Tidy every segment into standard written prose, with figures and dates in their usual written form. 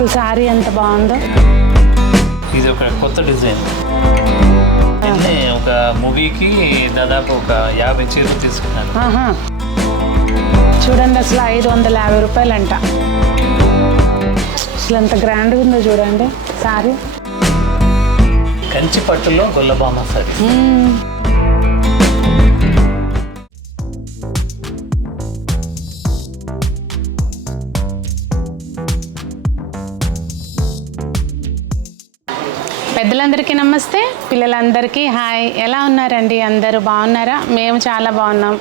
అసలు శారీ ఎంత బాగుందో. ఇది ఒక కొత్త డిజైన్. ఒక మూవీకి దాదాపు ఒక 50 చీరలు తీసుకున్నాను. చూడండి అసలు 550 రూపాయలంట. అసలు ఎంత గ్రాండ్గా ఉందో చూడండి శారీ. కంచి పట్టులో గొల్లబామ సారీ. పెద్దలందరికీ నమస్తే, పిల్లలందరికీ హాయ్. ఎలా ఉన్నారండి? అందరూ బాగున్నారా? మేము చాలా బాగున్నాం.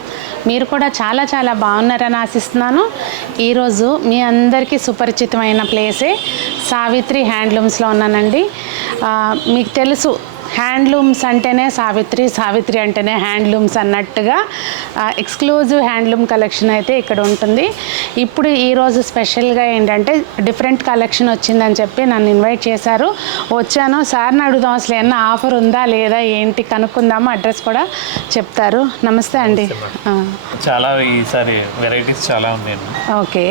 మీరు కూడా చాలా చాలా బాగున్నారని ఆశిస్తున్నాను. ఈరోజు మీ అందరికీ సుపరిచితమైన ప్లేసే సావిత్రి హ్యాండ్లూమ్స్లో ఉన్నానండి. మీకు తెలుసు హ్యాండ్లూమ్స్ అంటేనే సావిత్రి, సావిత్రి అంటేనే హ్యాండ్లూమ్స్ అన్నట్టుగా ఎక్స్క్లూజివ్ హ్యాండ్లూమ్ కలెక్షన్ అయితే ఇక్కడ ఉంటుంది. ఇప్పుడు ఈరోజు స్పెషల్గా ఏంటంటే డిఫరెంట్ కలెక్షన్ వచ్చిందని చెప్పి నన్ను ఇన్వైట్ చేశారు. వచ్చాను. సార్ని అడుగుదాం అసలు ఏమన్నా ఆఫర్ ఉందా లేదా ఏంటి కనుక్కుందాము. అడ్రస్ కూడా చెప్తారు. నమస్తే అండి. చాలా ఈసారి వెరైటీస్ చాలా ఉన్నాయి. ఓకే,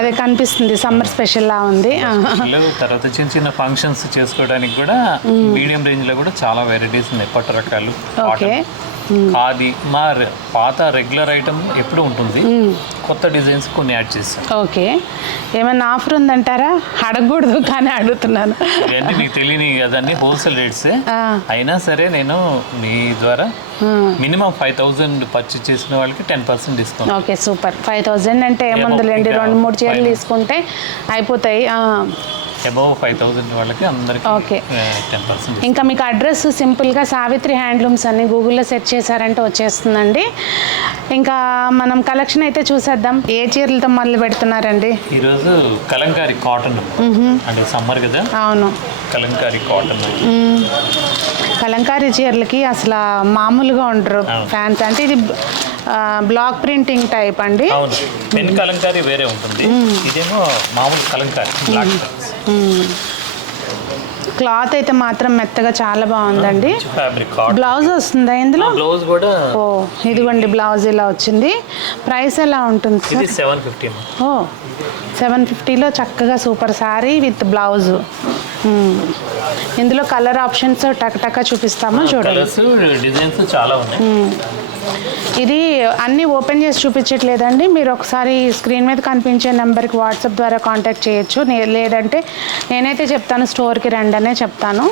అదే కనిపిస్తుంది సమ్మర్ స్పెషల్ లా ఉంది. తర్వాత చిన్న చిన్న ఫంక్షన్స్ చేసుకోవడానికి కూడా మీడియం రేంజ్ లో కూడా చాలా వెరైటీస్ ఉన్నాయి. పట్టు రకాలు, ఖాదీ, మా పాత రెగ్యులర్ ఐటమ్ ఎప్పుడు ఉంటుంది, కొత్త డిజైన్స్ కొన్ని యాడ్ చేస్తాం. ఓకే, ఏమైనా ఆఫర్ ఉందంటారా? అడగకూడదు కానీ అడుగుతున్నాను. ఇవన్నీ మీకు తెలియని కదండి, హోల్సేల్ రేట్స్. అయినా సరే నేను మీ ద్వారా మినిమం 5,000 పర్చేస్ చేసిన వాళ్ళకి 10% డిస్కౌంట్. Okay, super. 5,000 అంటే ఏముందిలేండి, 2-3 చీరలు తీసుకుంటే అయిపోతాయి. అబౌవ్ 5,000 వాళ్ళకి అందరికీ ఓకే 10%. ఇంకా మీకు అడ్రస్ సింపుల్గా సావిత్రి హ్యాండ్లూమ్స్ అని గూగుల్లో సెర్చ్ చేశారంటే వచ్చేస్తుందండి. ఇంకా మనం కలెక్షన్ అయితే చూసేద్దాం. ఏ చీరలతో మొదలు పెడుతున్నారండి? ఈరోజు కలంకారీ కాటన్, అంటే సమ్మర్ కదా. అవును, కలంకారీ కాటన్. కలంకారీ చీరలకి అసలు మామూలుగా ఉండరు ఫ్యాన్స్. అంటే ఇది బ్లాక్ ప్రింటింగ్ టైప్ అండి. అవును, పెన్ కలంకారీ వేరే ఉంటుంది, ఇదేమో మామూలు కలంకారీ బ్లాక్. క్లాత్ అయితే మాత్రం మెత్తగా చాలా బాగుందండి. బ్లౌజ్ వస్తుందా ఇందులో? బ్లౌజ్ కూడా. ఓ ఇదిగోండి బ్లౌజ్ ఇలా వచ్చింది. ప్రైస్ ఎలా ఉంటుంది? 750. ఓ 750లో చక్కగా సూపర్ శారీ విత్ బ్లౌజ్. ఇందులో కలర్ ఆప్షన్స్ టక్ చూపిస్తాము చూడండి. డిజైన్స్ చాలా ఉన్నాయి. ఇది అన్నీ ఓపెన్ చేసి చూపించట్లేదండి. మీరు ఒకసారి స్క్రీన్ మీద కనిపించే నెంబర్కి వాట్సాప్ ద్వారా కాంటాక్ట్ చేయొచ్చు. లేదంటే నేనైతే చెప్తాను స్టోర్కి రండి అనే చెప్తాను.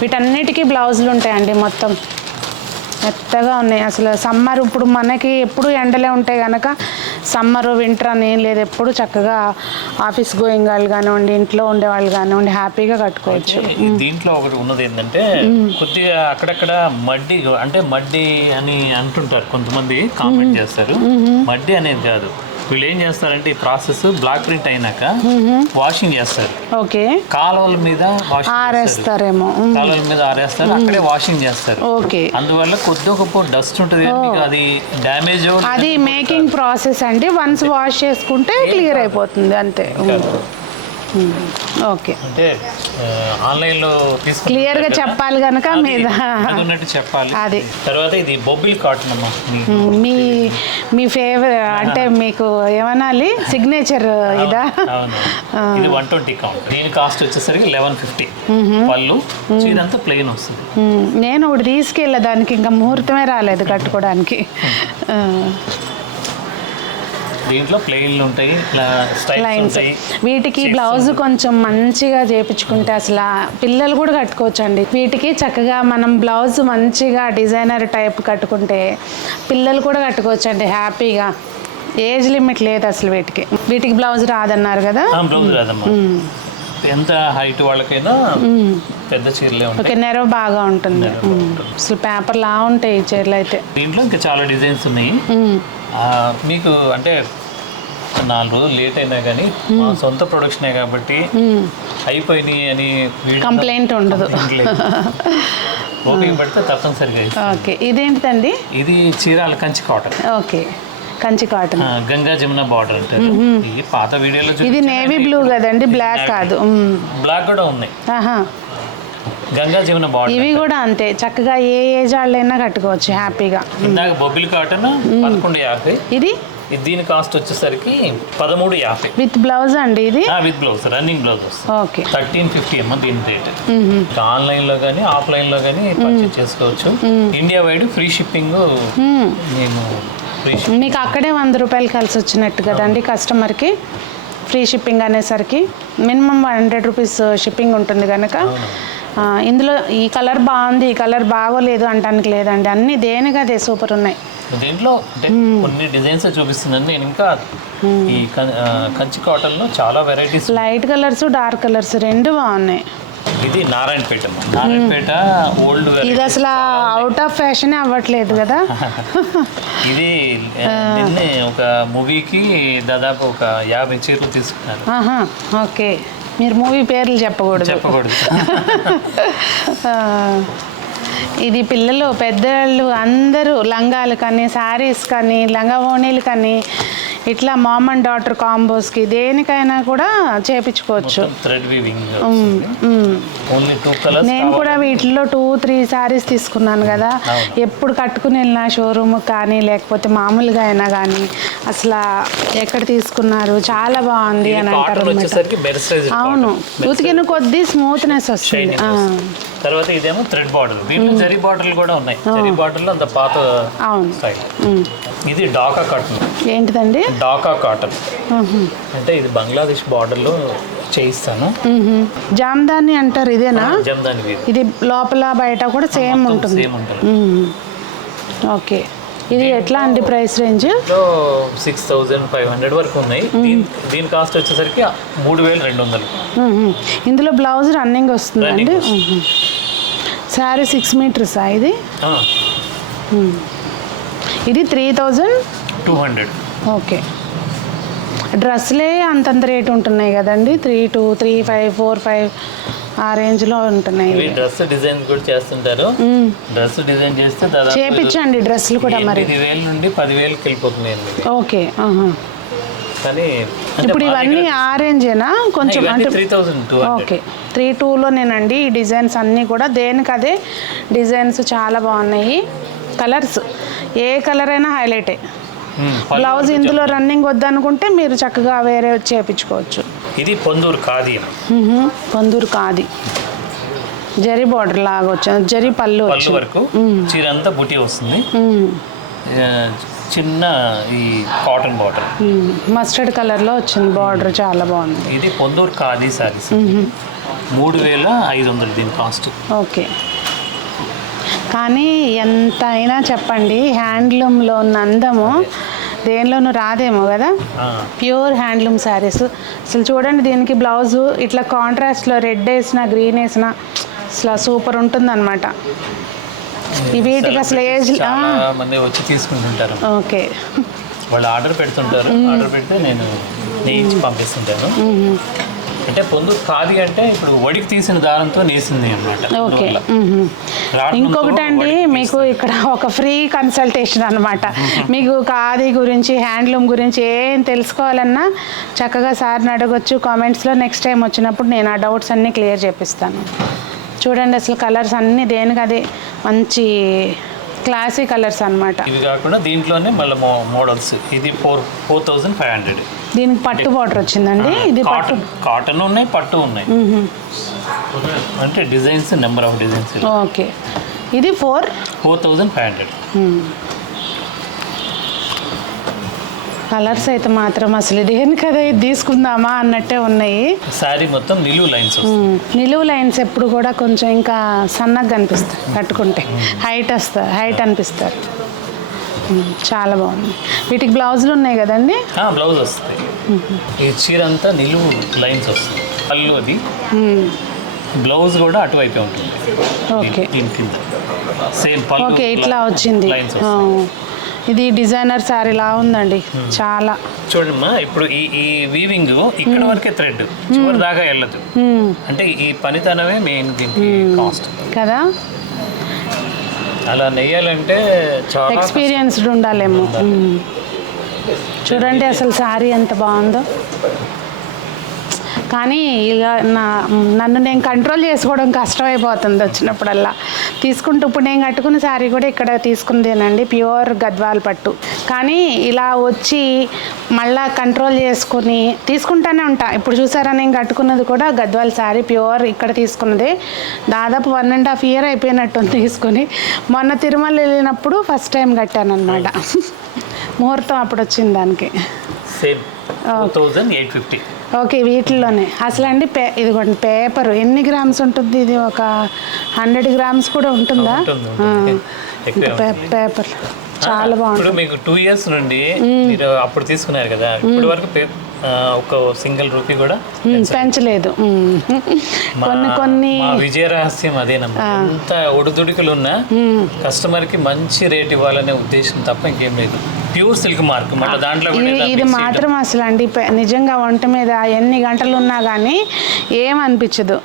వీటన్నిటికీ బ్లౌజులు ఉంటాయండి. మొత్తం మెత్తగా ఉన్నాయి. అసలు సమ్మర్ ఇప్పుడు మనకి ఎప్పుడు ఎండలే ఉంటాయి కనుక సమ్మర్ వింటర్ అని ఏం లేదు. ఎప్పుడు చక్కగా ఆఫీస్ గోయింగ్ వాళ్ళు కానివ్వండి, ఇంట్లో ఉండేవాళ్ళు కానివ్వండి హ్యాపీగా కట్టుకోవచ్చు. దీంట్లో ఒకటి ఉన్నది ఏంటంటే కొద్దిగా అక్కడక్కడ మడ్డి, అంటే మడ్డి అని అంటుంటారు కొంతమంది, కామెంట్ చేస్తారు. మడ్డి అనేది కాదు, వీళ్ళు ఏం చేస్తారంటే ఈ ప్రాసెస్ బ్లాక్ ప్రింట్ అయినాక వాషింగ్ చేస్తారు. ఓకే, కాలువల మీద ఆరేస్తారేమో, కాలువల మీద ఆరేస్తారు, అక్కడే వాషింగ్ చేస్తారు. ఓకే, అందువల్ల కొద్ది గొప్ప డస్ట్ ఉంటుంది, అది డ్యామేజ్. అది మేకింగ్ ప్రాసెస్ అండి. వన్స్ వాష్ చేసుకుంటే క్లియర్ అయిపోతుంది అంతే. ఓకే, అంటే ఆన్లైన్లో క్లియర్గా చెప్పాలి కనుక మీద ఉన్నట్టు చెప్పాలి. అది తర్వాత ఇది బొబ్బిల్ కాటన్ అమ్మా, మీ ఫేవరెట్ అంటే మీకు ఏమనాలి సిగ్నేచర్ ఇదా? ఇది 120 కౌంట్. దీని కాస్ట్ వచ్చేసరికి 1150. పళ్ళు ఇదంతా ప్లెయిన్ వస్తుంది. నేను ఒకటి తీసుకెళ్ళేదానికి ఇంకా ముహూర్తమే రాలేదు కట్టుకోవడానికి. దీంట్లో ప్లెయిన్లు ఉంటాయి, స్టైల్స్. వీటికి బ్లౌజ్ కొంచెం మంచిగా చేయించుకుంటే అసలు పిల్లలు కూడా కట్టుకోవచ్చు అండి. వీటికి చక్కగా మనం బ్లౌజ్ మంచిగా డిజైనర్ టైప్ కట్టుకుంటే పిల్లలు కూడా కట్టుకోవచ్చు అండి హ్యాపీగా. ఏజ్ లిమిట్ లేదు అసలు వీటికి. వీటికి బ్లౌజ్ రాదన్నారు కదా? బ్లౌజ్ రాదమ్మా, ఎంత హైట్ వాళ్ళకైనా పెద్ద చీరలే ఉంటాయి. ఓకే, నెరవ బాగా ఉంటుంది. అసలు పేపర్ లా ఉంటాయి ఈ చీరలు అయితే. దీంట్లో ఇంకా చాలా డిజైన్స్ ఉన్నాయి. మీకు అంటే 4 రోజులు లేట్ అయినా కానీ మా సొంత ప్రొడక్షనే కాబట్టి అయిపోయినాయి అని కంప్లైంట్ ఉండదు. ఓపిక పడితే తప్పనిసరిగా. ఓకే, ఇదేంటిదండి? ఇది Chirala Kanchi cotton. Okay, Kanchi cotton, Ganga Jamuna border అంటారు. ఇది పాత వీడియోలో ఇది నేవీ బ్లూ కదండి, బ్లాక్ కాదు. బ్లాక్ కూడా ఉన్నాయి. గంగా జమున బార్డర్. ఇవి కూడా అంతే చక్కగా ఏ ఏజ్ వాళ్ళైనా కట్టుకోవచ్చు హ్యాపీగా. ఇందాక బొబ్బిలి కాటన్ 1150. ఇది దీని కాస్ట్ వచ్చేసరికి 1350 విత్ బ్లౌజ్ అండి ఇది? విత్ బ్లౌజ్, రన్నింగ్ బ్లౌజ్ వస్తుంది. ఓకే. 1350 అమ్మ దీని రేట్. ఆన్లైన్లో కానీ ఆఫ్లైన్లో కానీ పర్చేస్ చేసుకోవచ్చు. India wide free shipping. మేము మీకు అక్కడే 100 రూపాయలు కలిసి వచ్చినట్టు కదండి కస్టమర్కి. ఫ్రీ షిప్పింగ్ అనేసరికి మినిమం 100 రూపీస్ షిప్పింగ్ ఉంటుంది కనుక ఇందులో ఈ కలర్ బాగుంది, ఈ కలర్ బాగోలేదు అంటానికి లేదండి. అన్నీ దేనికదే సూపర్ ఉన్నాయి. దీంట్లో అంటే కొన్ని డిజైన్స్ చూపిస్తున్నాను నేను. ఇంకా ఈ కంచి కాటన్లో చాలా varieties, light colours dark colours రెండు బాగున్నాయి. ఇది నారాయణపేట. నారాయణపేట ఓల్డ్. ఇది అసలు అవుట్ ఆఫ్ ఫ్యాషన్ అవ్వట్లేదు కదా. ఇది నిన్నే ఒక మూవీకి దాదాపు ఒక 50 చీరలు తీసుకున్నారు. ఓకే, మీరు మూవీ పేర్లు చెప్పకూడదు. ఇది పిల్లలు పెద్దవాళ్ళు అందరూ లంగాలు కానీ శారీస్ కానీ లంగా ఓణీలు కానీ ఇట్లా మామ్ అండ్ డాటర్ కాంబోస్కి దేనికైనా కూడా చేపించుకోవచ్చు. నేను కూడా వీటిలో 2-3 శారీస్ తీసుకున్నాను కదా. ఎప్పుడు కట్టుకుని వెళ్ళిన షోరూమ్ కానీ లేకపోతే మామూలుగా అయినా కానీ అసలు ఎక్కడ తీసుకున్నారు చాలా బాగుంది అని అంటారు. అవును, ఉతికిన కొద్ది స్మూత్నెస్ వస్తుంది. తర్వాత ఇదేమో థ్రెడ్ బార్డర్. దీంట్లో జరీ బార్డర్లు కూడా ఉన్నాయి. జరీ బార్డర్లో అంత పాత స్టైల్. ఇది డాకా కాటన్. ఏంటిదండి? డాకా కాటన్ అంటే ఇది బంగ్లాదేశ్ బార్డర్లో చేయిస్తాను. జామ్దాని అంటారు, ఇదేనా? జామ్దాని. ఇది లోపల బయట కూడా సేమ్ ఉంటుంది. ఓకే, ఇది ఎట్లా అండి ప్రైస్ రేంజ్? 6500 వరకు ఉన్నాయి. దీని కాస్ట్ వచ్చేసరికి 3200. ఇందులో బ్లౌజ్ రన్నింగ్ వస్తుందండి. శారీ 6 మీటర్స్ ఇది? ఇది 3200. ఓకే. డ్రెస్లే అంతంత రేటు ఉంటున్నాయి కదండి. 3200, 3500, 4500 ఆ రేంజ్లో ఉంటున్నాయి. డ్రెస్ డిజైన్ కూడా చేస్తుంటారు. డ్రెస్ డిజైన్ చేస్తే చేపించండి డ్రెస్లు కూడా. మరి 8,000 నుండి 10,000కి వెళ్ళిపోతున్నాయండి. ఓకే. కానీ ఇప్పుడు ఇవన్నీ ఆ రేంజేనా కొంచెం? అంటే 3200. ఓకే, 3200లోనేనండి. ఈ డిజైన్స్ అన్నీ కూడా దేనికదే డిజైన్స్ చాలా బాగున్నాయి. కలర్స్ ఏ కలర్ అయినా హైలైటే. బ్లౌజ్ ఇందులో రన్నింగ్ వద్దనుకుంటే మీరు చక్కగా వేరే చేయించుకోవచ్చు. ఇది పొందూరు ఖాదీ. పొందూరు ఖాదీ జరీ బార్డర్ లాగా వచ్చింది. జరీ పళ్ళు వరకు చీర అంతా బుటీ వస్తుంది. చిన్న ఈ కాటన్ బార్డర్ మస్టర్డ్ కలర్లో వచ్చింది బార్డర్, చాలా బాగుంది. ఇది పొందూరు ఖాదీ సారీస్. 3500 దీని కాస్ట్. ఓకే, కానీ ఎంత అయినా చెప్పండి హ్యాండ్లూమ్లో ఉన్న అందము దేనిలోనూ రాదేమో కదా. Pure handloom saris. అసలు చూడండి, దీనికి బ్లౌజు ఇట్లా కాంట్రాస్ట్లో రెడ్ వేసిన గ్రీన్ వేసిన అసలు సూపర్ ఉంటుంది అనమాట. వీటికి అసలు ఏజ్ మంది వచ్చి తీసుకుంటుంటారు. ఓకే, వాళ్ళు ఆర్డర్ పెడుతుంటారు. ఆర్డర్ పెడితే నేను నేయించి పంపిస్తుంటాను. అంటే పొందు ఖాదీ అంటే ఇప్పుడు వడికి తీసిన దారంతో నేసింది అన్నమాట. ఓకే. ఇంకొకటి అండి, మీకు ఇక్కడ ఒక ఫ్రీ కన్సల్టేషన్ అనమాట. మీకు ఖాదీ గురించి హ్యాండ్లూమ్ గురించి ఏం తెలుసుకోవాలన్నా చక్కగా సార్ని అడగొచ్చు కామెంట్స్లో. నెక్స్ట్ టైం వచ్చినప్పుడు నేను ఆ డౌట్స్ అన్నీ క్లియర్ చేపిస్తాను. చూడండి అసలు కలర్స్ అన్నీ దేనికదే మంచి క్లాసీ కలర్స్ అనమాట. ఇది కాకుండా దీంట్లోనే మళ్ళీ మోడల్స్. ఇది 4500. దీనికి పట్టు బార్డర్ వచ్చిందండి. ఇది కాటన్ ఉన్నాయి, పట్టు ఉన్నాయి. అంటే designs number of designs. Okay, ఇది 4500. కలర్స్ అయితే మాత్రం అసలు దేని కదా ఇది తీసుకుందామా అన్నట్టే ఉన్నాయి. శారీ మొత్తం నిలువు లైన్స్. నిలువు లైన్స్ ఎప్పుడు కూడా కొంచెం ఇంకా సన్నగా కనిపిస్తాయి కట్టుకుంటే. హైట్ అనిపిస్తారు. చాలా బాగుంది. వీటికి బ్లౌజులు ఉన్నాయి కదండి? బ్లౌజ్ వస్తాయి. ఈ చీర అంతా నిలువు లైన్స్ వస్తుంది. పళ్ళు అది, బ్లౌజ్ కూడా అటువైపే ఉంటుంది. ఓకే, సేమ్ పళ్ళు. ఓకే, ఇట్లా వచ్చింది. ఇది డిజైనర్ శారీ లా ఉందండి చాలా. చూడమ్మా, ఇప్పుడు ఈ వీవింగ్ ఇక్కడ వరకే థ్రెడ్ చివరి దాకా వెళ్ళదు. అంటే ఈ పనితనమే మెయిన్ దీనికి కాస్ట్ కదా. అలా నెయ్యాలంటే చాలా ఎక్స్పీరియన్స్డ్ ఉండాలేమో. చూడండి అసలు శారీ ఎంత బాగుందో. కానీ ఇక నన్ను నేను కంట్రోల్ చేసుకోవడం కష్టమైపోతుంది వచ్చినప్పుడల్లా. తీసుకుంటూ ఇప్పుడు నేను కట్టుకున్న శారీ కూడా ఇక్కడ తీసుకుందేనండి, ప్యూర్ గద్వాల్ పట్టు. కానీ ఇలా వచ్చి మళ్ళా కంట్రోల్ చేసుకుని తీసుకుంటానే ఉంటా. ఇప్పుడు చూసారా నేను కట్టుకున్నది కూడా గద్వాల్ శారీ ప్యూర్ ఇక్కడ తీసుకున్నది. దాదాపు 1.5 year అయిపోయినట్టు తీసుకుని. మొన్న తిరుమల వెళ్ళినప్పుడు ఫస్ట్ టైం కట్టాను అనమాట. ముహూర్తం అప్పుడు వచ్చింది దానికి. సేమ్ 4850. ఓకే, వీటిల్లోనే అసలు అండి ఇదిగోండి పేపర్ ఎన్ని గ్రామ్స్ ఉంటుంది? ఇది ఒక 100 grams కూడా ఉంటుందా? పేపర్ చాలా బాగుంటుంది. ఇప్పుడు మీకు 2 years నుండి మీరు అప్పుడు తీసుకున్నారు కదా, ఇప్పటి వరకు ఒక సింగిల్ రూపీ కూడా పెంచలేదు. కొన్ని విజయ రహస్యం అదేనమ్మా. ఎంత ఒడిదుడుకులు ఉన్నా కస్టమర్ కి మంచి రేట్ ఇవ్వాలనే ఉద్దేశం తప్ప ఇంకేం లేదు. ప్యూర్ సిల్క్ మార్క్ మళ్ళీ దాంట్లో ఇది మాత్రం అసలు అండి నిజంగా వంట మీద ఎన్ని గంటలు ఉన్నా కానీ ఏమనిపించదు.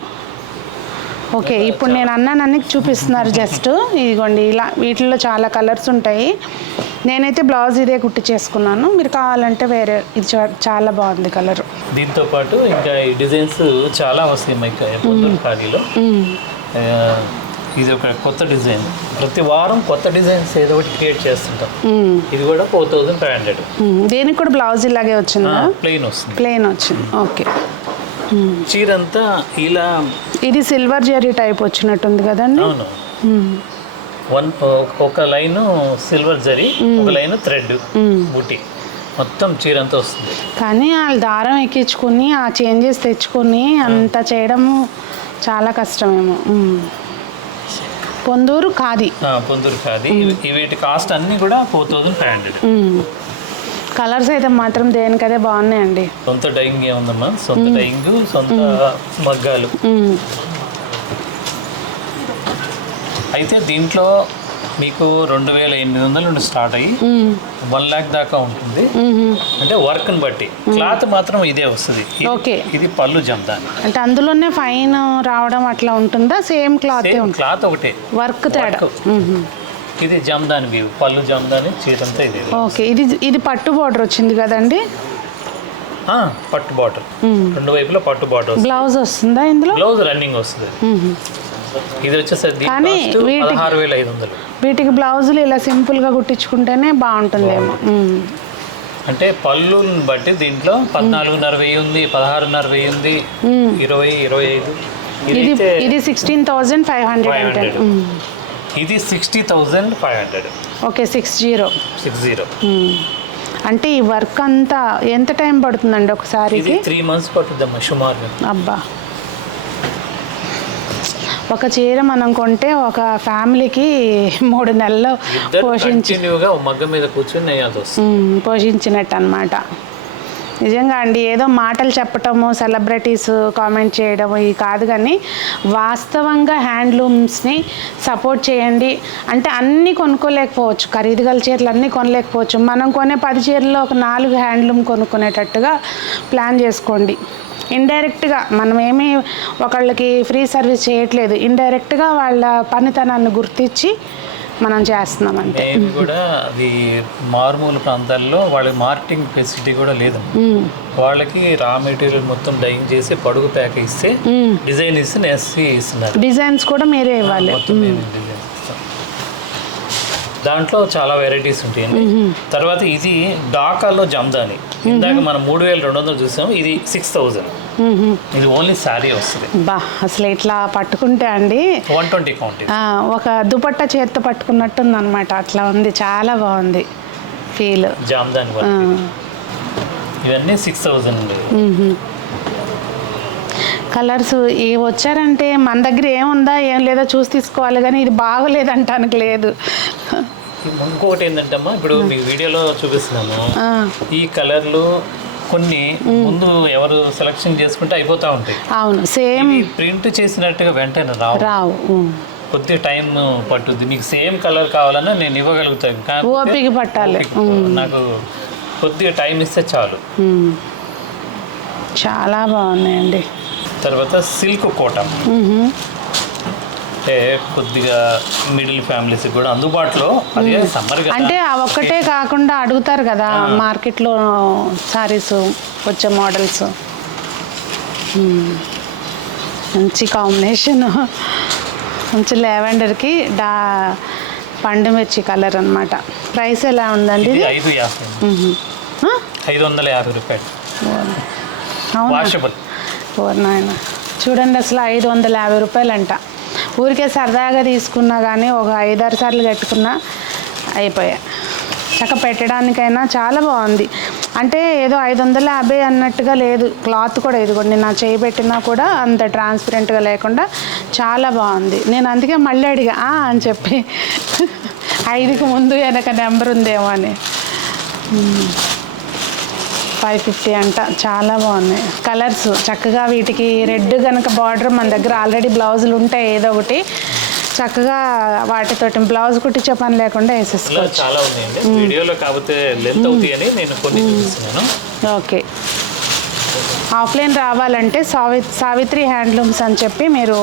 ఓకే, ఇప్పుడు నేను అన్నానని చూపిస్తున్నారు జస్ట్. ఇదిగోండి ఇలా వీటిల్లో చాలా కలర్స్ ఉంటాయి. నేనైతే బ్లౌజ్ ఇదే కుట్టి చేసుకున్నాను, మీరు కావాలంటే వేరే. ఇది చాలా బాగుంది కలర్. దీంతో పాటు ఇంకా ఈ డిజైన్స్ చాలా వస్తాయి మైకా ఖాళీలో. ఇది ఒక కొత్త డిజైన్, ప్రతి వారం కొత్త డిజైన్స్ ఏదో ఒకటి క్రియేట్ చేస్తుంటాం. ఇది కూడా 4500. దీనికి కూడా బ్లౌజ్ ఇలాగే వచ్చిందా? ప్లెయిన్ వస్తుంది. ప్లెయిన్ వచ్చింది. ఓకే, చీరంతా ఇలా ఇది సిల్వర్ జెరీ టైప్ వచ్చినట్టుంది కదండి? అవును, ఒక లైన్ సిల్వర్ జరీ, ఒక లైన్ థ్రెడ్ బూటీ, మొత్తం చీరంతా వస్తుంది. కానీ వాళ్ళు దారం ఎక్కించుకుని ఆ చేంజెస్ తెచ్చుకొని అంత చేయడము చాలా కష్టమేమో. పొందూరు ఖాదీ. వీటి కాస్ట్ అన్నీ కూడా 4500. కలర్స్ అయితే మాత్రం దేనికదే బాగున్నాయండి. సొంత డైయింగ్ ఏముందమ్మా, సొంత డైయింగ్, సొంత మగ్గాలు. అయితే దీంట్లో మీకు 2800 నుండి స్టార్ట్ అయ్యి 1 lakh దాకా ఉంటుంది. అంటే వర్క్ని బట్టి. క్లాత్ మాత్రం ఇదే వస్తుంది. ఓకే, ఇది పళ్ళు జమ్దాని. అంటే అందులోనే ఫైన్ రావడం అట్లా ఉంటుందా? Same cloth? క్లాత్ ఒకటే, వర్క్ తేడా. ఇది జమ్దాని వీవ్, పళ్ళు జమ్దాని, చీరంతా ఇది. ఓకే, ఇది పట్టు బార్డర్ వచ్చింది కదండి? పట్టు బార్డర్, రెండు వైపులా పట్టు బార్డర్. బ్లౌజ్ వస్తుందా ఇందులో? బ్లౌజ్ రన్నింగ్ వస్తుంది. ఇది వచ్చేసరికి 16,500. వీటికి బ్లౌజులు ఇలా సింపుల్గా కుట్టించుకుంటేనే బాగుంటుందేమో. అంటే పళ్ళుని బట్టి దీంట్లో 14,500 ఉంది, 16,500 ఉంది, 20, 25. ఇది 16,500. ఇది 60,500. ఓకే, 60. అంటే ఈ వర్క్ అంతా ఎంత టైం పడుతుందండి ఒకసారికి? 3 months పడుతుందమ్మా సుమారుగా. అబ్బా, ఒక చీర మనం కొంటే ఒక ఫ్యామిలీకి 3 నెలలు మగ్గ మీద కూర్చొని పోషించినట్టు అనమాట. నిజంగా అండి, ఏదో మాటలు చెప్పటము, సెలబ్రిటీస్ కామెంట్ చేయడము ఇవి కాదు, కానీ వాస్తవంగా హ్యాండ్లూమ్స్ని సపోర్ట్ చేయండి. అంటే అన్నీ కొనుక్కోలేకపోవచ్చు, ఖరీదు గల చీరలు అన్నీ కొనలేకపోవచ్చు. మనం కొనే 10 చీరల్లో ఒక 4 హ్యాండ్లూమ్ కొనుక్కునేటట్టుగా ప్లాన్ చేసుకోండి. ఇండైరెక్ట్గా మనం ఏమీ ఒకళ్ళకి ఫ్రీ సర్వీస్ చేయట్లేదు, ఇండైరెక్ట్గా వాళ్ళ పనితనాన్ని గుర్తించి మనం చేస్తున్నాం. అంటే కూడా అది మారుమూల ప్రాంతాల్లో వాళ్ళకి మార్కెటింగ్ ఫెసిలిటీ కూడా లేదు. వాళ్ళకి రా మెటీరియల్ మొత్తం డైయింగ్ చేసి పడుగు ప్యాక్ ఇస్తే డిజైన్ ఇస్తే నేసి ఇస్తున్నారు. డిజైన్స్ కూడా మీరే ఇవ్వాలి. దాంట్లో చాలా వెరైటీస్ ఉంటాయండి. తర్వాత ఇది డాకాలో జమ్దాని, ఇందాక మనం 3,200 చూసాం, ఇది 6,000. ఇది ఓన్లీ శారీ వస్తుంది. బా, అసలు ఇట్లా పట్టుకుంటే అండి 120 కౌంట్, ఒక దుపట్టా చేత్తో పట్టుకున్నట్టుంది అనమాట. అట్లా ఉంది, చాలా బాగుంది ఫీల్. జామ్దాని ఇవన్నీ 6,000. కలర్స్ ఏ వచ్చారంటే మన దగ్గర ఏముందా ఏం లేదో చూసి తీసుకోవాలి, కానీ ఇది బాగోలేదంటానికి లేదు. ఇంకొకటి ఏంటంటే అమ్మా, ఇప్పుడు మీ వీడియోలో చూపిస్తున్నాము, ఈ కలర్లు కొన్ని ముందు ఎవరు సెలెక్షన్ చేసుకుంటే అయిపోతూ ఉంటాయి. అవును, సేమ్ ప్రింట్ చేసినట్టుగా వెంటనే రావు, కొద్దిగా టైం పట్టుద్ది. మీకు సేమ్ కలర్ కావాలన్నా నేను ఇవ్వగలుగుతాను, ఓపిక పట్టాలి. నాకు కొద్దిగా టైం ఇస్తే చాలు. చాలా బాగున్నాయండి. తర్వాత సిల్క్ కోట, అంటే కొద్దిగా మిడిల్ ఫ్యామిలీస్ కూడా అందుబాటులో. అది సమ్మర్ అంటే ఒక్కటే కాకుండా అడుగుతారు కదా మార్కెట్లో సారీస్ వచ్చే మోడల్స్. మంచి కాంబినేషన్. కొంచెం లావెండర్కి పండు మిర్చి కలర్ అనమాట. ప్రైస్ ఎలా ఉందండి ఇది? 550 రూపాయలు. వాషబుల్. నాయన చూడండి, అసలు 550 రూపాయలంట. ఊరికే సరదాగా తీసుకున్నా కానీ ఒక 5-6 సార్లు కట్టుకున్నా అయిపోయాయి. చక్క పెట్టడానికైనా చాలా బాగుంది. అంటే ఏదో 550 అన్నట్టుగా లేదు. క్లాత్ కూడా ఇదిగోండి, నా చేయి పెట్టినా కూడా అంత ట్రాన్స్పరెంట్గా లేకుండా చాలా బాగుంది. నేను అందుకే మళ్ళీ అడిగా అని చెప్పి 5కి ముందు వెనక నెంబర్ ఉందేమో అని. 550 అంట. చాలా బాగున్నాయి కలర్స్. చక్కగా వీటికి రెడ్ కనుక బార్డర్, మన దగ్గర ఆల్రెడీ బ్లౌజులు ఉంటాయి ఏదో ఒకటి, చక్కగా వాటితోటి బ్లౌజ్ కుట్టించే పని లేకుండా వేసేసుకోవచ్చు. చాలా ఉన్నాయండి వీడియోలో, కాకపోతే లెంత్ అవుతాయని నేను కొన్ని చూపిస్తున్నాను. ఓకే. ఆఫ్లైన్ రావాలంటే సావిత్రి హ్యాండ్లూమ్స్ అని చెప్పి మీరు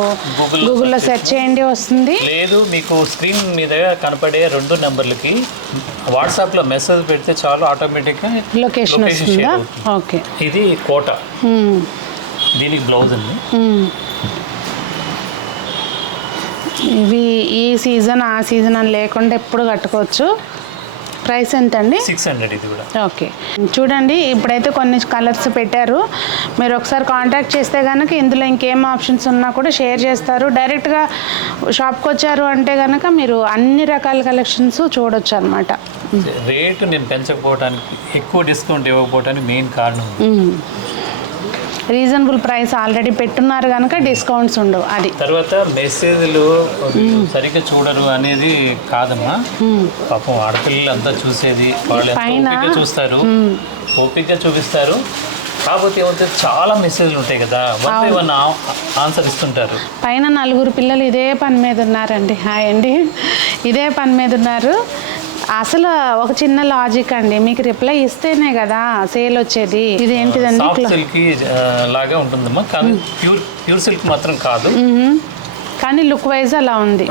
గూగుల్లో సెర్చ్ చేయండి, వస్తుంది. లేదు, మీకు స్క్రీన్ మీద కనపడే 2 నెంబర్లకి వాట్సాప్లో మెసేజ్ పెడితే చాలు, ఆటోమేటిక్గా లొకేషన్ వస్తుందా? ఓకే. ఇది కోట, దీనికి బ్లౌజ్ ఉంది. ఇవి ఈ సీజన్ ఆ సీజన్ అని లేకుండా ఎప్పుడు కట్టుకోవచ్చు. ప్రైస్ ఎంత అండి? 600 ఇది కూడా. ఓకే. చూడండి, ఇప్పుడైతే కొన్ని కలర్స్ పెట్టారు. మీరు ఒకసారి కాంటాక్ట్ చేస్తే కనుక ఇందులో ఇంకేం ఆప్షన్స్ ఉన్నా కూడా షేర్ చేస్తారు. డైరెక్ట్గా షాప్కి వచ్చారు అంటే కనుక మీరు అన్ని రకాల కలెక్షన్స్ చూడొచ్చు అనమాట. రేటు నేను పెంచకపోవడానికి, ఎక్కువ డిస్కౌంట్ ఇవ్వకపోవడానికి మెయిన్ కారణం. రీజనబుల్ ప్రైస్ ఆల్రెడీ పెట్టున్నారు కనుక డిస్కౌంట్స్ ఉండవు. అది తర్వాత మెసేజ్లు సరిగ్గా చూడరు అనేది కాదమ్మా. పాపం ఆడపిల్లలు అంతా చూసేది, వాళ్ళు ఓపికగా చూస్తారు, ఓపికగా చూపిస్తారు. కాకపోతే ఏమవుతుంది, చాలా మెసేజ్లు ఉంటాయి కదా, 1 by 1 ఆన్సర్ ఇస్తుంటారు. పైన 4 పిల్లలు ఇదే పని మీద ఉన్నారండి. హాయ్ అండి, ఇదే పని మీద ఉన్నారు. అసలు ఒక చిన్న లాజిక్ అండి, మీకు రిప్లై ఇస్తేనే కదా సేల్ వచ్చేది. ఇది ఏంటిదండి? సాఫ్ట్ సిల్క్ లాగా ఉంటుందమ్మా, కానీ ప్యూర్ సిల్క్ మాత్రం కాదు, కానీ లుక్ వైజ్ అలా ఉంది.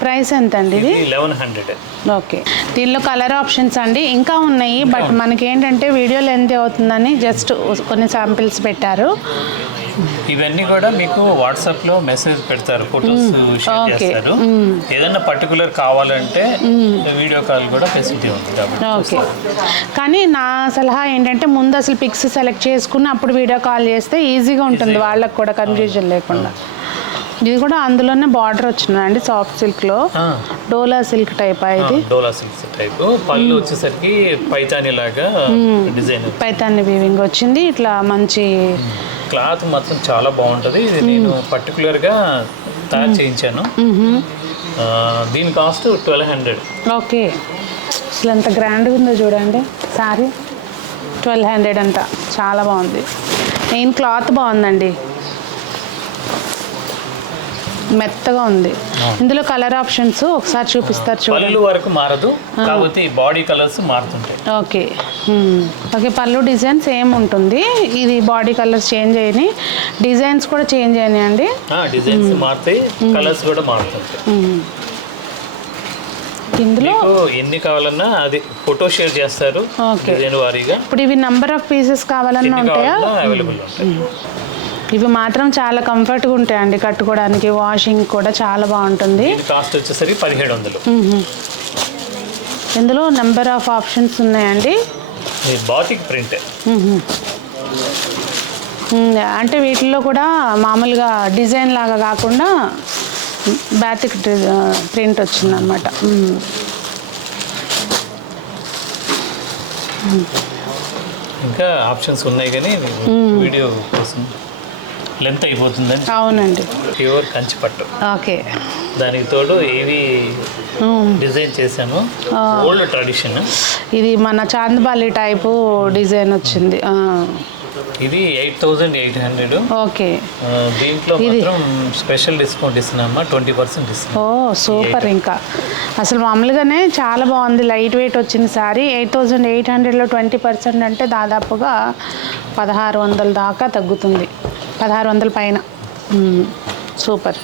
ప్రైస్ ఎంత అండి ఇది? 1100. ఓకే. దీనిలో కలర్ ఆప్షన్స్ అండి ఇంకా ఉన్నాయి, బట్ మనకి ఏంటంటే వీడియో లెంత్ అవుతుందని జస్ట్ కొన్ని శాంపిల్స్ పెట్టారు. ఇవన్నీ కూడా మీకు వాట్సాప్లో మెసేజ్ పెడతారు, ఫొటోస్ షేర్ చేస్తారు. ఏదైనా పర్టికులర్ కావాలంటే వీడియో కాల్ కూడా ఫెసిలిటీ ఉంది కాబట్టి. ఓకే. కానీ నా సలహా ఏంటంటే ముందు అసలు పిక్స్ సెలెక్ట్ చేసుకుని అప్పుడు వీడియో కాల్ చేస్తే ఈజీగా ఉంటుంది, వాళ్ళకి కూడా కన్ఫ్యూజన్ లేకుండా. ఇది కూడా అందులోనే బార్డర్ వచ్చిందండి, సాఫ్ట్ సిల్క్లో డోలా సిల్క్ టైప్. ఇది డోలా సిల్క్ టైప్. పళ్ళు వచ్చేసరికి పైతాని లాగా డిజైన్, పైతాని వీవింగ్ వచ్చింది. ఇట్లా మంచి క్లాత్ మాత్రం చాలా బాగుంటుంది. ఇది నేను పర్టికులర్గా తయారు చేయించాను. దీని కాస్ట్ 1200. ఓకే. అసలు ఎంత గ్రాండ్గా ఉందో చూడండి సారీ. 1200 అంట. చాలా బాగుంది. మెయిన్ క్లాత్ బాగుందండి, మెత్తగా ఉంది. ఇందులో కలర్ ఆప్షన్స్ ఒకసారి చూపిస్తారు చూడండి. పళ్ళు వరకు మారదు, కాబట్టి బాడీ కలర్స్ మారుతుంటాయి. ఓకే. ఓకే. పళ్ళు డిజైన్ సేమ్ ఉంటుంది, ఇది బాడీ కలర్స్ చేంజ్ అయ్యాయి, డిజైన్స్ కూడా చేంజ్ అయినాయి అండి. డిజైన్స్ మారుతాయి, కలర్స్ కూడా మారుతుంటాయి. ఇందులో ఎన్ని కావాలన్నా అది ఫోటో షేర్ చేస్తారు డిజైన్ వారీగా. ఇప్పుడు ఇవి నెంబర్ ఆఫ్ పీసెస్ కావాలన్నా ఉంటాయా? అవైలబుల్ ఉంటాయి. ఇవి మాత్రం చాలా కంఫర్ట్గా ఉంటాయండి కట్టుకోవడానికి, వాషింగ్ కూడా చాలా బాగుంటుంది. కాస్ట్ వచ్చేసరికి 1700. ఇందులో నెంబర్ ఆఫ్ ఆప్షన్స్ ఉన్నాయండి. బాతిక్ ప్రింట్ అంటే వీటిల్లో కూడా మామూలుగా డిజైన్ లాగా కాకుండా బాతిక్ ప్రింట్ వచ్చిందనమాట. ఇంకా ఆప్షన్స్ ఉన్నాయి కానీ వీడియో కోసం లెంత్ అయిపోతుందని. అవునండి. ప్యూర్ కంచి పట్టు. ఓకే. దానికి తోడు ఏవి డిజైన్ చేశాను, ఓల్డ్ ట్రెడిషన్. ఇది మన చాందబాలి టైపు డిజైన్ వచ్చింది. ఇది 8800. ఓకే. దీంట్లో మాత్రం స్పెషల్ డిస్కౌంట్ ఇస్తున్నామా, 20% ఇస్తున్నాం. ఓ సూపర్. ఇంకా అసలు మామూలుగానే చాలా బాగుంది, లైట్ వెయిట్ వచ్చింది సారీ. 8800లో 20% అంటే దాదాపుగా 1600 దాకా తగ్గుతుంది, 1600 పైన. సూపర్.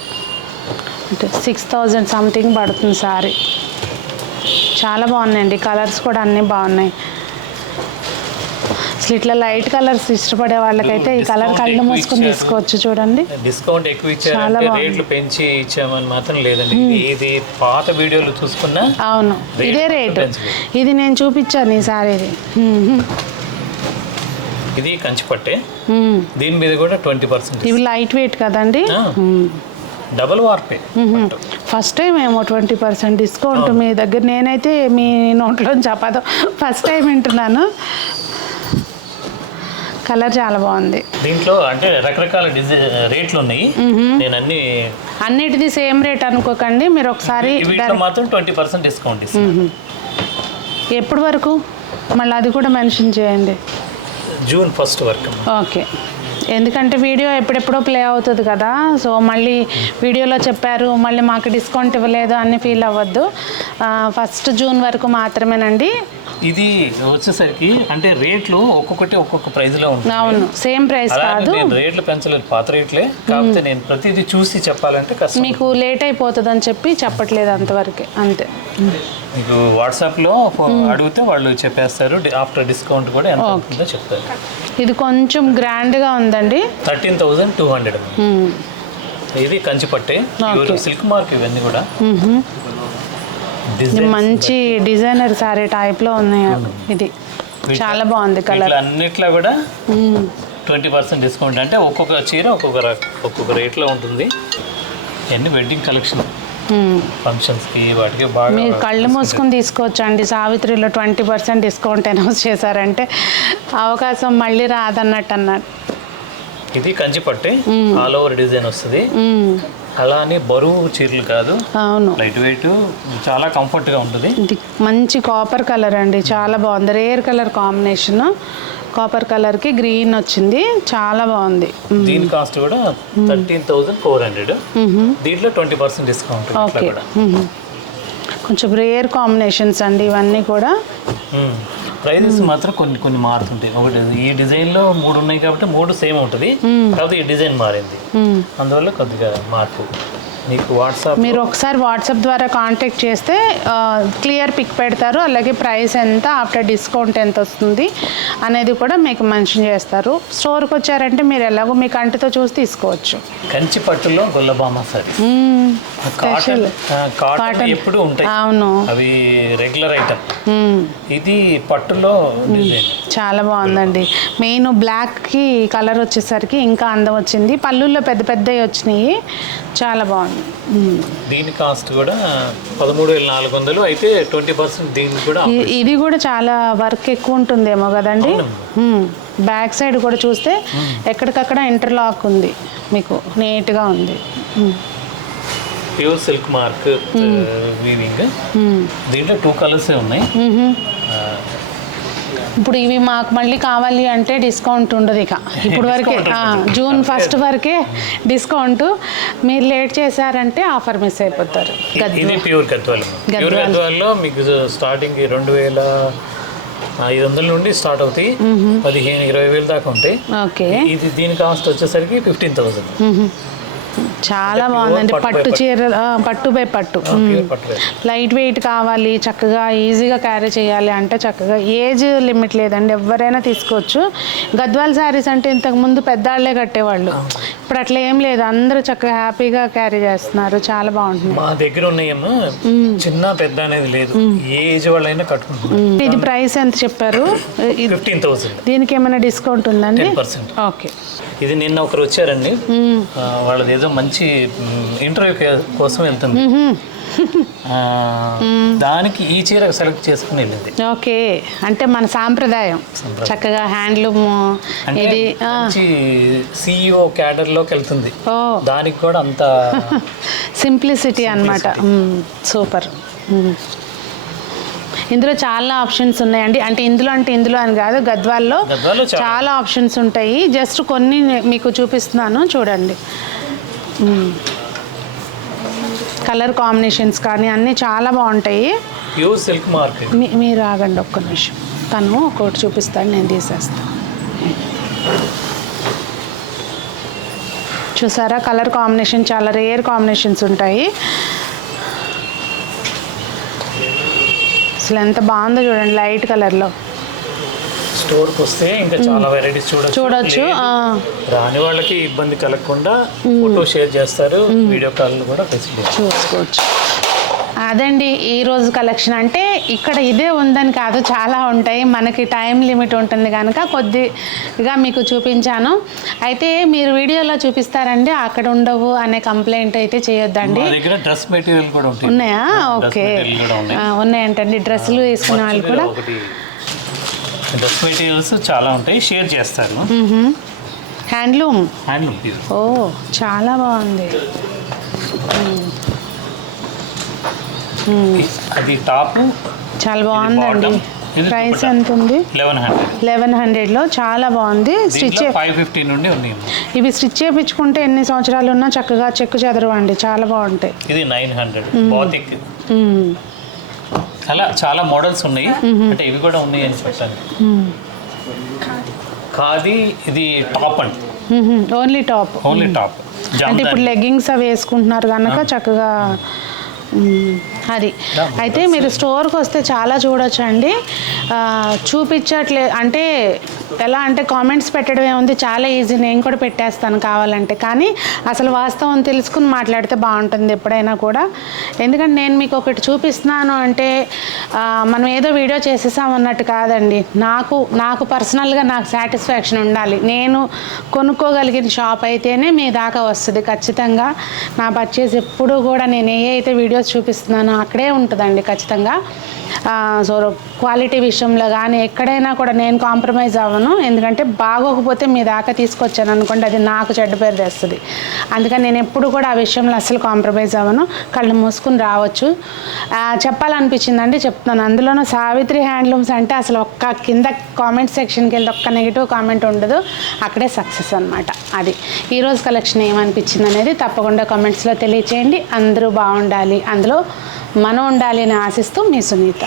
అంటే 6000 సంథింగ్ పడుతుంది సారీ. చాలా బాగున్నాయండి, కలర్స్ కూడా అన్నీ బాగున్నాయి. అసలు ఇట్లా లైట్ కలర్స్ ఇష్టపడే వాళ్ళకైతే ఈ కలర్ కళ్ళు మూసుకొని తీసుకోవచ్చు. చూడండి డిస్కౌంట్ ఎక్కువ ఇచ్చారు, రేట్లు పెంచి ఇచ్చామని మాత్రం లేదండి. ఇది పాత వీడియోలు చూసుకున్నా అవును ఇదే రేటు. ఇది నేను చూపించాను ఈసారి. ఇది కంచిపట్టే, దీని మీద కూడా 20%. ఇవి లైట్ వెయిట్ కదండి, డబుల్ వార్పే. ఫస్ట్ టైం ఏమో 20% డిస్కౌంట్ మీ దగ్గర. నేనైతే మీ నోట్లో చెప్పదు, ఫస్ట్ టైం వింటున్నాను. కలర్ చాలా బాగుంది. దీంట్లో అంటే రకరకాల రేట్లు ఉన్నాయి. నేను అన్నిటిది సేమ్ రేట్ అనుకోకండి మీరు. ఒకసారి మాత్రం 20% డిస్కౌంట్ ఇస్తాను. ఎప్పటి వరకు మళ్ళీ అది కూడా మెన్షన్ చేయండి. జూన్ 1 వరకు. ఓకే, ఎందుకంటే వీడియో ఎప్పుడెప్పుడో ప్లే అవుతుంది కదా, సో మళ్ళీ వీడియోలో చెప్పారు మళ్ళీ మాకు డిస్కౌంట్ ఇవ్వలేదు అని ఫీల్ అవ్వద్దు. 1 జూన్ వరకు మాత్రమేనండి. ఇది వచ్చేసరికి అంటే రేట్లు ఒక్కొక్కటి ఒక్కొక్క ప్రైస్లో ఉంటుంది. అవును, సేమ్ ప్రైస్ కాదు. రేట్లు పెంచలేదు, పాత రేట్లే. కాకపోతే నేను ప్రతిదీ చూసి చెప్పాలంటే కష్టం, మీకు లేట్ అయిపోతుంది అని చెప్పి చెప్పట్లేదు, అంతవరకే, అంతే. మీకు వాట్సాప్లో అడిగితే వాళ్ళు చెప్పేస్తారు. ఆఫ్టర్ డిస్కౌంట్ కూడా ఎంత ఉంటుందో చెప్తారు. ఇది కొంచెం గ్రాండ్గా ఉందండి. 13,200. ఇది కంచిపట్టే, సిల్క్ మార్క్. ఇవన్నీ కూడా మంచి డిజైనర్ సారీ టైప్లో ఉన్నాయి. ఇది చాలా బాగుంది కలర్. అన్నిట్లో కూడా 20% డిస్కౌంట్. అంటే ఒక్కొక్క చీర ఒక్కొక్క రేట్లో ఉంటుంది. అన్ని వెడ్డింగ్ కలెక్షన్, ఫంక్షన్స్కి వాటికి బాగా మీరు కళ్ళు మూసుకొని తీసుకోవచ్చు అండి. సావిత్రిలో 20% డిస్కౌంట్ అనౌన్స్ చేశారంటే అవకాశం మళ్ళీ రాదన్నట్టు అన్నారు. ఇది కంచిపట్టే, ఆల్ ఓవర్ డిజైన్ వస్తుంది. అలా అని బరువు చీరలు కాదు, అవును, లైట్ వెయిట్, చాలా కంఫర్ట్గా ఉంటుంది. ఇది మంచి కాపర్ కలర్ అండి, చాలా బాగుంది. రేర్ కలర్ కాంబినేషన్, కాపర్ కలర్కి గ్రీన్ వచ్చింది, చాలా బాగుంది. దీని కాస్ట్ కూడా 13,400. దీంట్లో 20% డిస్కౌంట్. ఓకే, కొంచెం రేర్ కాంబినేషన్స్ అండి ఇవన్నీ కూడా. ప్రైజెస్ మాత్రం కొన్ని మారుతుంటాయి. ఒకటి ఈ డిజైన్లో 3 ఉన్నాయి కాబట్టి 3 సేమ్ ఉంటుంది, కాకపోతే ఈ డిజైన్ మారింది, అందువల్ల కొద్దిగా మార్పు. మీకు మీరు ఒకసారి వాట్సాప్ ద్వారా కాంటాక్ట్ చేస్తే క్లియర్ పిక్ పెడతారు. అలాగే ప్రైస్ ఎంత, ఆఫ్టర్ డిస్కౌంట్ ఎంత వస్తుంది అనేది కూడా మీకు మెన్షన్ చేస్తారు. స్టోర్కి వచ్చారంటే మీరు ఎలాగో మీ కంటితో చూసి తీసుకోవచ్చు. కంచి పట్టులో గొల్లబామ సారీ, కాటన్ ఎప్పుడు ఉంటాయి. అవును, అవి రెగ్యులర్ ఐటమ్. ఇది పట్టులో డిజైన్ చాలా బాగుందండి. మెయిన్ బ్లాక్కి కలర్ వచ్చేసరికి ఇంకా అందం వచ్చింది. పళ్ళుల్లో పెద్ద పెద్దవి వచ్చినాయి, చాలా బాగుంది. దీని కాస్ట్ కూడా 13,400. అయితే 20% దీనికి కూడా. ఇది కూడా చాలా వర్క్ ఎక్కువ ఉంటుందేమో కదండి. బ్యాక్ సైడ్ కూడా చూస్తే ఎక్కడికక్కడ ఇంటర్లాక్ ఉంది, మీకు నీట్గా ఉంది. Pure silk mark weaving. దీంట్లో 2 కలర్స్ ఉన్నాయి. ఇప్పుడు ఇవి మాకు మళ్ళీ కావాలి అంటే డిస్కౌంట్ ఉండదు ఇక. ఇప్పుడు వరకే జూన్ 1 వరకే డిస్కౌంట్. మీరు లేట్ చేశారంటే ఆఫర్ మిస్ అయిపోతారు. ఇది ప్యూర్ గద్వాల్లో మీకు స్టార్టింగ్ 2,500 నుండి స్టార్ట్ అవుతాయి, 15,000-20,000 దాకా ఉంటాయి. ఓకే, ఇది దీని కాస్ట్ వచ్చేసరికి 15,000. చాలా బాగుందండి. పట్టు చీరలు, పట్టు బై పట్టు, లైట్ వెయిట్ కావాలి, చక్కగా ఈజీగా క్యారీ చేయాలి అంటే చక్కగా ఏజ్ లిమిట్ లేదండి, ఎవరైనా తీసుకోవచ్చు. గద్వాల్ శారీస్ అంటే ఇంతకుముందు పెద్దవాళ్ళే కట్టేవాళ్ళు, ఇప్పుడు అట్లా ఏం లేదు, అందరూ చక్కగా హ్యాపీగా క్యారీ చేస్తున్నారు. చాలా బాగుంటుంది. మా దగ్గర ఉన్నాయేమో చిన్న పెద్ద అనేది లేదు, ఏ ఏజ్ వాళ్ళైనా కట్టుకుంటున్నారు. ఇది ప్రైస్ ఎంత చెప్పారు? 15,000. దీనికి ఏమైనా డిస్కౌంట్ ఉందండి? 10%. ఓకే. ఇది నిన్న ఒకరు వచ్చారండి, వాళ్ళది ఏదో మంచి ఇంటర్వ్యూ కోసం వెళ్తుంది, దానికి ఈ చీర సెలెక్ట్ చేసుకుని వెళ్ళింది. ఓకే, అంటే మన సాంప్రదాయం చక్కగా హ్యాండ్లూమ్. ఇది CEO క్యాడర్లోకి వెళ్తుంది, దానికి కూడా అంత సింప్లిసిటీ అన్నమాట. సూపర్. ఇందులో చాలా ఆప్షన్స్ ఉన్నాయండి. అంటే ఇందులో అని కాదు, గద్వాల్లో చాలా ఆప్షన్స్ ఉంటాయి. జస్ట్ కొన్ని మీకు చూపిస్తున్నాను చూడండి. కలర్ కాంబినేషన్స్ కానీ అన్నీ చాలా బాగుంటాయి. Pure silk mark. మీరు ఆగండి ఒక్క నిమిషం, తను ఒకటి చూపిస్తాను, నేను తీసేస్తాను. చూసారా, కలర్ కాంబినేషన్ చాలా రేర్ కాంబినేషన్స్ ఉంటాయి. అసలు ఎంత బాగుందో చూడండి, లైట్ కలర్లో స్టోర్కి వస్తే ఇంకా చాలా వెరైటీస్ చూడొచ్చు. రాని వాళ్ళకి ఇబ్బంది కలగకుండా ఫోటో షేర్ చేస్తారు, వీడియో కాల్ కూడా ఫెసిలిటీ చూసుకోవచ్చు. అదండి ఈరోజు కలెక్షన్. అంటే ఇక్కడ ఇదే ఉందని కాదు, చాలా ఉంటాయి. మనకి టైం లిమిట్ ఉంటుంది కనుక కొద్దిగా మీకు చూపించాను. అయితే మీరు వీడియోలో చూపిస్తారండి, అక్కడ ఉండవు అనే కంప్లైంట్ అయితే చేయొద్దండి. డ్రెస్ మెటీరియల్ కూడా ఉంటాయి. ఉన్నాయా? ఓకే, ఉన్నాయంటండి. డ్రెస్సులు వేసుకునే వాళ్ళు కూడా డ్రెస్ మెటీరియల్స్ చాలా ఉంటాయి, షేర్ చేస్తారు. హ్యాండ్లూమ్. ఓ చాలా బాగుంది. అది టాప్ చాలా బాగుందండి. ప్రైస్ ఎంత ఉంది? 1100లో చాలా బాగుంది. స్టిచ్ 550 నుండి ఉంది. ఇవి స్టిచ్ చేయించుకుంటే ఎన్ని సంవత్సరాలు ఉన్నా చక్కగా చెక్కు చెదరవండి, చాలా బాగుంటాయి. ఇది 900 బాతిక్. అలా చాలా మోడల్స్ ఉన్నాయి. అంటే ఇవి కూడా ఉన్నాయి అని చెప్పాను. ఖాదీ ఇది టాప్ అండి, ఓన్లీ టాప్. అంటే ఇప్పుడు లెగ్గింగ్స్ అవి వేసుకుంటున్నారు కనుక చక్కగా అది. అయితే మీరు స్టోర్కి వస్తే చాలా చూడొచ్చు అండి. చూపించట్లేదు అంటే ఎలా అంటే కామెంట్స్ పెట్టడమే ఉంది, చాలా ఈజీ, నేను కూడా పెట్టేస్తాను కావాలంటే. కానీ అసలు వాస్తవం తెలుసుకుని మాట్లాడితే బాగుంటుంది ఎప్పుడైనా కూడా. ఎందుకంటే నేను మీకు ఒకటి చూపిస్తున్నాను అంటే మనం ఏదో వీడియో చేసేసాం అన్నట్టు కాదండి. నాకు పర్సనల్గా నాకు సాటిస్ఫాక్షన్ ఉండాలి. నేను కొనుక్కోగలిగిన షాప్ అయితేనే మీ దాకా వస్తుంది ఖచ్చితంగా. నా పర్చేస్ ఎప్పుడూ కూడా నేను ఏ అయితే వీడియోస్ చూపిస్తున్నానో అక్కడే ఉంటుందండి ఖచ్చితంగా. సో క్వాలిటీ విషయంలో కానీ ఎక్కడైనా కూడా నేను కాంప్రమైజ్ అవ్వను. ఎందుకంటే బాగోకపోతే మీ దాకా తీసుకొచ్చాను అనుకోండి, అది నాకు చెడ్డ పేరు తెస్తుంది. అందుకని నేను ఎప్పుడు కూడా ఆ విషయంలో అస్సలు కాంప్రమైజ్ అవ్వను. కళ్ళు మూసుకుని రావచ్చు. చెప్పాలనిపించిందండి, చెప్తున్నాను. అందులోనూ సావిత్రి హ్యాండ్లూమ్స్ అంటే అసలు ఒక్క కింద కామెంట్ సెక్షన్కి వెళ్ళి ఒక్క నెగిటివ్ కామెంట్ ఉండదు, అక్కడే సక్సెస్ అనమాట. అది ఈరోజు కలెక్షన్ ఏమనిపించింది అనేది తప్పకుండా కామెంట్స్లో తెలియచేయండి. అందరూ బాగుండాలి, అందులో మనం ఉండాలి అని ఆశిస్తూ మీ సునీత.